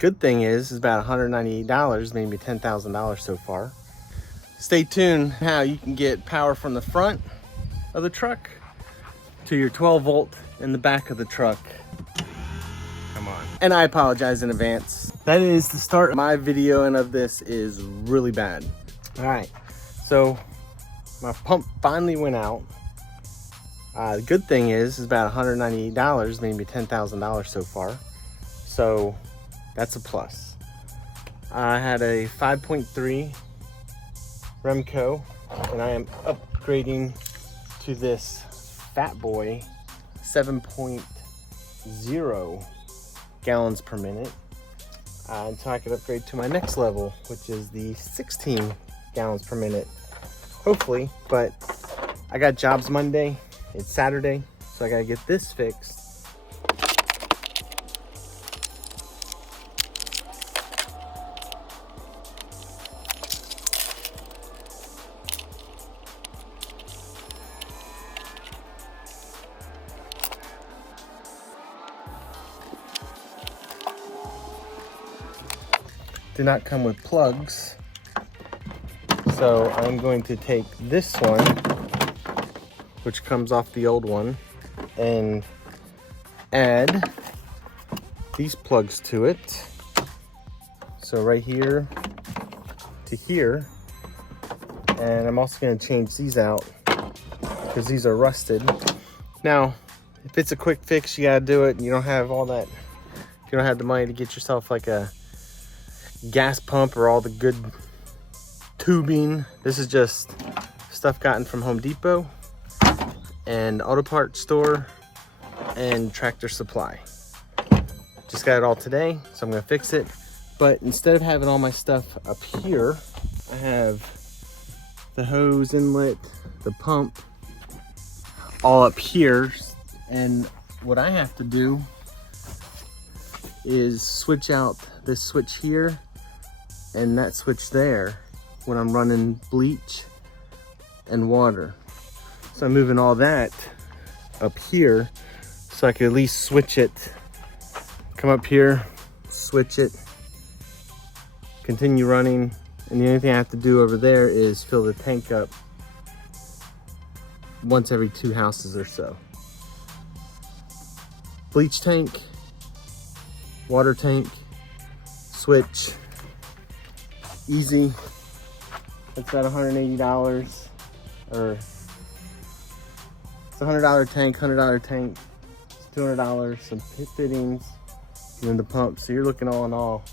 good thing is about $198, maybe $10,000 so far. Stay tuned how you can get power from the front of the truck to your 12 volt in the back of the truck. Come on. And I apologize in advance. That is the start of my video, and of this is really bad. All right, so my pump finally went out. The good thing is about $198, maybe $10,000 so far. So that's a plus. I had a 5.3 Remco, and I am upgrading to this fat boy 7.0 gallons per minute until I could upgrade to my next level, which is the 16 gallons per minute, hopefully. But I got jobs Monday, it's Saturday, so I gotta get this fixed. Do not come with plugs, so I'm going to take this one, which comes off the old one, and add these plugs to it. So right here to here, and I'm also going to change these out because these are rusted. Now, if it's a quick fix, you gotta do it, and you don't have all that, you don't have the money to get yourself like a gas pump or all the good tubing. This is just stuff gotten from Home Depot and auto parts store and Tractor Supply. Just got it all today, so I'm gonna fix it. But instead of having all my stuff up here, I have the hose inlet, the pump, all up here. And what I have to do is switch out this switch here and that switch there when I'm running bleach and water. So I'm moving all that up here so I can at least switch it. Come up here, switch it, continue running, and the only thing I have to do over there is fill the tank up once every 2 houses or so. Bleach tank, water tank, switch, easy. It's about $180, or it's a $100 tank, it's $200, some fittings, and then the pump. So you're looking all in all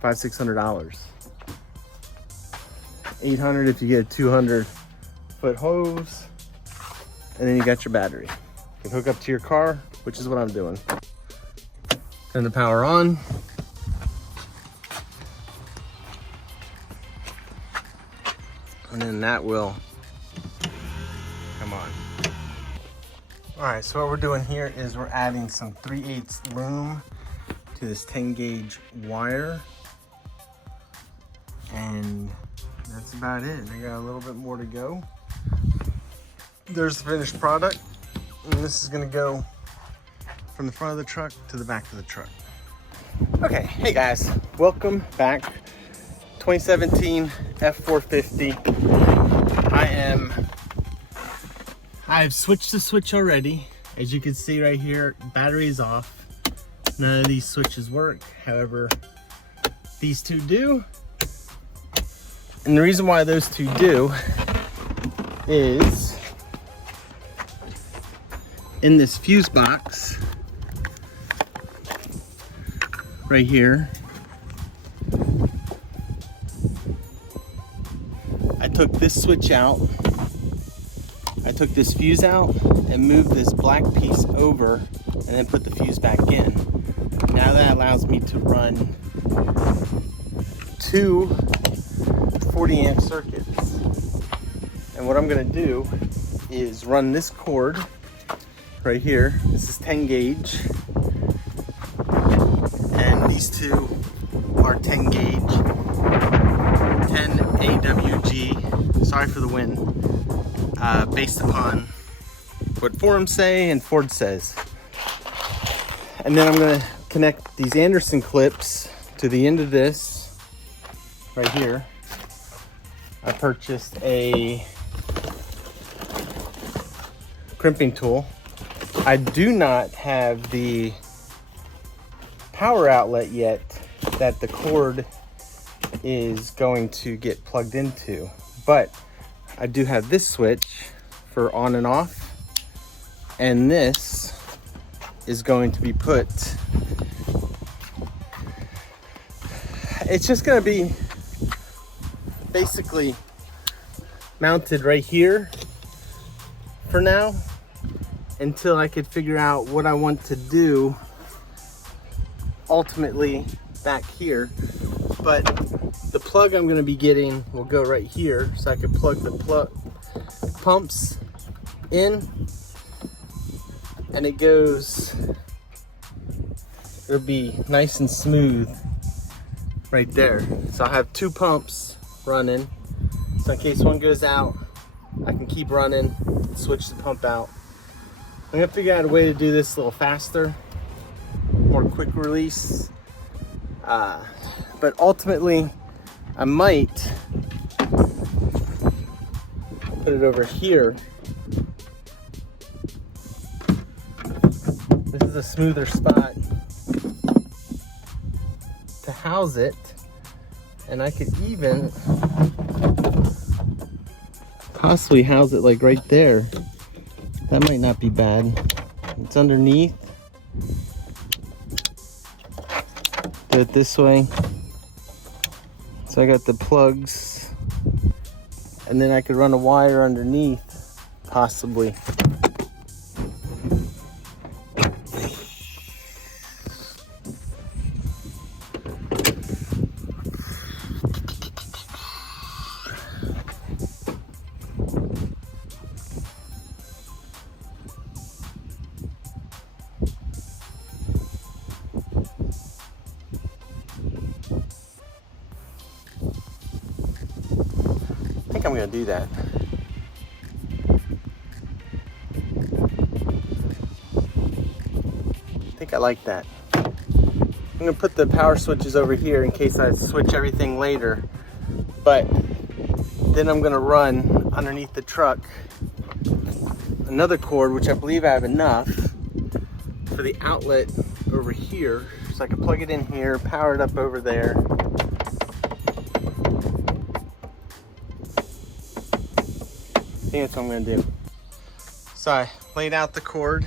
$500–600. $800 if you get a 200-foot hose, and then you got your battery. You can hook up to your car, which is what I'm doing. Turn the power on. And then that will come on. All right, so what we're doing here is we're adding some 3/8 loom to this 10 gauge wire. And that's about it. I got a little bit more to go. There's the finished product. And this is gonna go from the front of the truck to the back of the truck. Okay, hey guys, welcome back. 2017 F450. I've switched the switch already. As you can see right here, battery is off. None of these switches work. However, these two do. And the reason why those two do is in this fuse box right here, I took this switch out, I took this fuse out and moved this black piece over and then put the fuse back in. Now that allows me to run 2 40 amp circuits. And what I'm gonna do is run this cord right here. This is 10 gauge. And these two are 10 gauge. 10 AWG, sorry for the wind, based upon what forums say and Ford says. And then I'm gonna connect these Anderson clips to the end of this right here. I purchased a crimping tool. I do not have the power outlet yet that the cord is going to get plugged into, but I do have this switch for on and off, and this is going to be put, it's just going to be basically mounted right here for now until I could figure out what I want to do ultimately back here. But the plug I'm going to be getting will go right here, so I can plug the pumps in, and it goes, it'll be nice and smooth right there. So I'll have 2 pumps running, so in case one goes out, I can keep running and switch the pump out. I'm gonna figure out a way to do this a little faster, more quick release, but ultimately I might put it over here. This is a smoother spot to house it, and I could even possibly house it like right there. That might not be bad. It's underneath. Do it this way. So I got the plugs, and then I could run a wire underneath, possibly. I think I'm gonna do that. I think I like that. I'm gonna put the power switches over here in case I switch everything later. But then I'm gonna run underneath the truck another cord, which I believe I have enough, for the outlet over here. So I can plug it in here, power it up over there. I think that's what I'm gonna do. So I laid out the cord,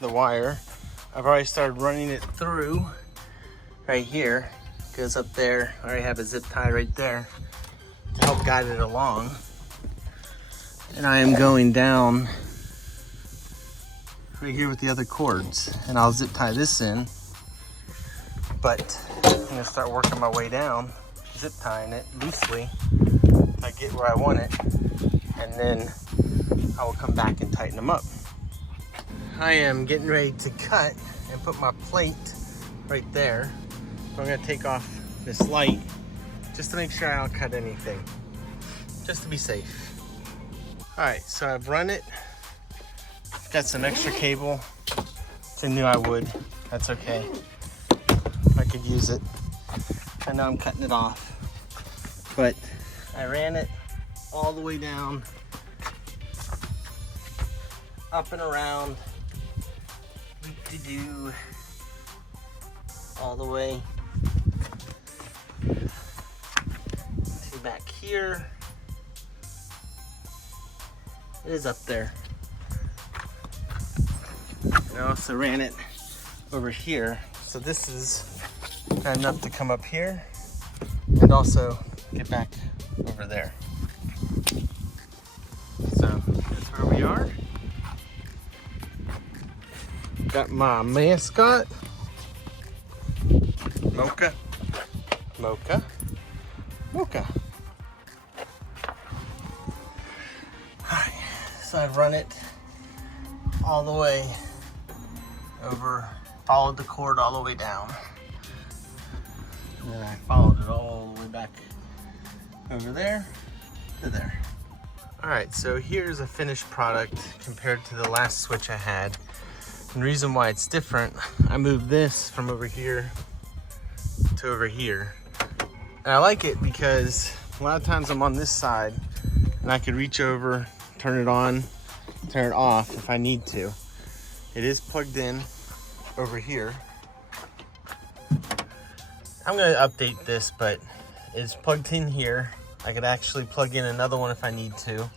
the wire. I've already started running it through right here. Goes up there. I already have a zip tie right there to help guide it along. And I am going down right here with the other cords, and I'll zip tie this in. But I'm gonna start working my way down, zip tying it loosely until I get where I want it. And then I will come back and tighten them up. I am getting ready to cut and put my plate right there. So I'm gonna take off this light just to make sure I don't cut anything, just to be safe. All right, so I've run it. Got some extra cable. I knew I would, that's okay. I could use it. I know I'm cutting it off, but I ran it all the way down, up and around, loop-de-doo, all the way to back here. It is up there. I also ran it over here, so this is enough to come up here and also get back over there. So that's where we are. Got my mascot, Mocha. Mocha. Mocha. Alright, so I've run it all the way over, followed the cord all the way down. And then I followed it all the way back over there to there. Alright, so here's a finished product compared to the last switch I had. And the reason why it's different, I moved this from over here to over here. And I like it because a lot of times I'm on this side and I could reach over, turn it on, turn it off if I need to. It is plugged in over here. I'm gonna update this, but it's plugged in here. I could actually plug in another one if I need to.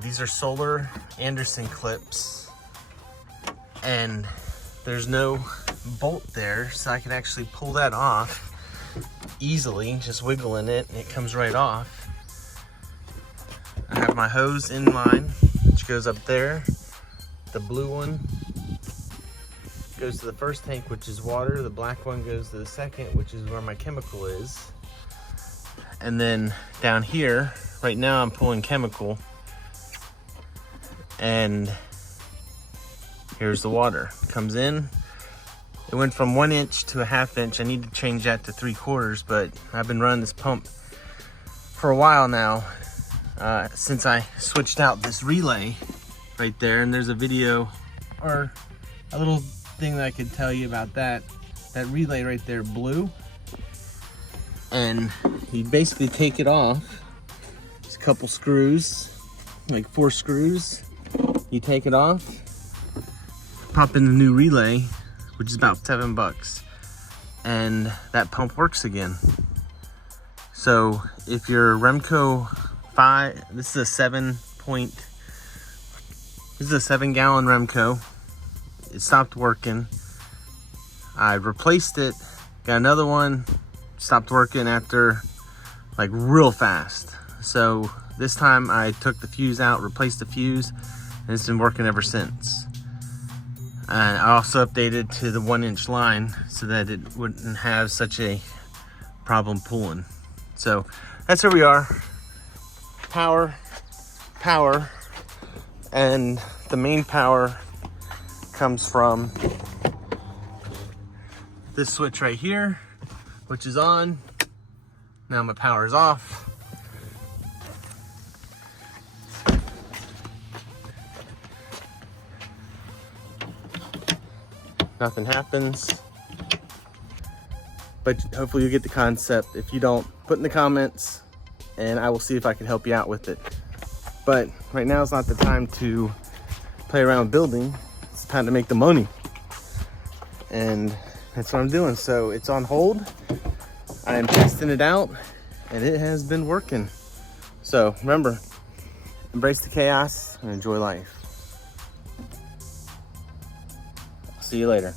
These are solar Anderson clips, and there's no bolt there, so I can actually pull that off easily, just wiggling it, and it comes right off. I have my hose in line, which goes up there. The blue one goes to the first tank, which is water. The black one goes to the second, which is where my chemical is. And then down here, right now I'm pulling chemical, and here's the water. It comes in. It went from 1 inch to a 1/2 inch. I need to change that to 3/4, but I've been running this pump for a while now, since I switched out this relay right there. And there's a video or a little thing that I could tell you about that. That relay right there blew, and you basically take it off. There's a couple screws, like 4 screws. You take it off, pop in the new relay, which is about $7, and that pump works again. So if your Remco 5, this is a 7-gallon Remco. It stopped working. I replaced it, got another one, stopped working after, like, real fast. So this time I took the fuse out, replaced the fuse, and it's been working ever since. And I also updated to the 1 inch line so that it wouldn't have such a problem pulling. So that's where we are. Power, and the main power comes from this switch right here, which is on. Now my power is off. Nothing happens, but hopefully you get the concept. If you don't, put in the comments and I will see if I can help you out with it. But right now is not the time to play around building. It's time to make the money, and that's what I'm doing. So it's on hold. I am testing it out, and it has been working. So remember, embrace the chaos and enjoy life. See you later.